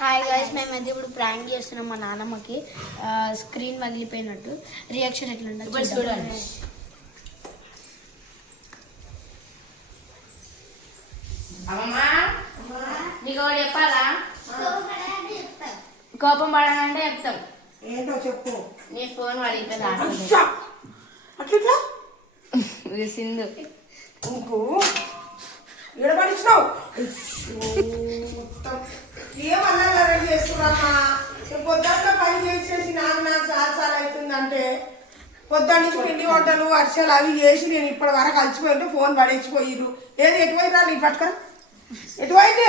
Hi guys, మేమైతే ఇప్పుడు prank చేస్తున్నాం మా నాన్నమ్మకి. స్క్రీన్ పగిలిపోయినట్టు. రియాక్షన్ ఎట్లా ఉంటుంది చూడండి. నీకు ఒకటి చెప్పాలా? కోపం పడనంటే చెప్తాం. ఏంటో చెప్పు. నీ ఫోన్ పడిపోయింది. అట్లా సింధు ఇంకో ఎడబడిచ్చినావు ఏమన్నా రెడీ చేస్తున్నామా? పొద్దున్న పని చేసేసి నాకు చాలా అవుతుందంటే పొద్దున్న నుంచి పిండి వంటలు అరిసెలు అవి చేసి నేను ఇప్పటి వరకు కలిసిపోయింటే ఫోన్ పడేసిపోయిరు. ఏది ఎటువైపు రా నీ పట్టుకొని ఎటువైతే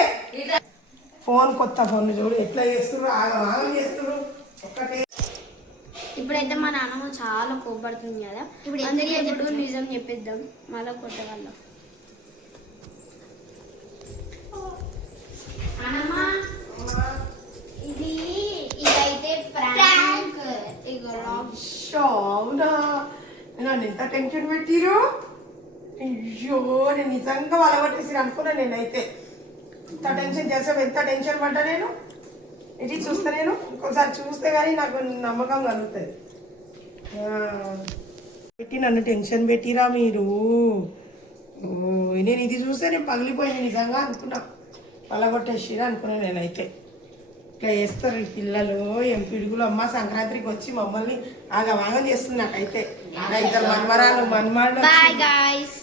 ఫోన్ కొత్త ఫోన్ చూడు ఎట్లా చేస్తున్నారు, ఆగం చేస్తున్నారు ఒక్కటే. ఇప్పుడైతే మా నాన్నమ్మ చాలా కోపడుతుంది కదా. ఇప్పుడు అందరికీ ఇప్పుడు నిజం చెప్పిద్దాం మళ్ళీ కొత్త వాళ్ళం. ఇదైతే ప్రాంక్. అవునా, నన్ను ఎంత టెన్షన్ పెట్టిరు. అయ్యో, నేను నిజంగా వాళ్ళ పట్టేసి అనుకున్నా. నేనైతే ఎంత టెన్షన్ చేసావు, ఎంత టెన్షన్ పడ్డా నేను. ఇది చూస్తే నేను ఇంకోసారి చూస్తే కానీ నాకు నమ్మకం కలుగుతుంది. పెట్టి నన్ను టెన్షన్ పెట్టిరా మీరు. నేను ఇది చూస్తే నేను పగిలిపోయింది నిజంగా అనుకున్నా. పలగొట్టేసిరా అనుకున్నా. నేనైతే ఇట్లా చేస్తారు ఈ పిల్లలు ఏం పిడుగులు. అమ్మ సంక్రాంతికి వచ్చి మమ్మల్ని ఆగమాగం చేస్తుంది. నాకైతే ఇద్దరు మన్మరాలు Bye guys.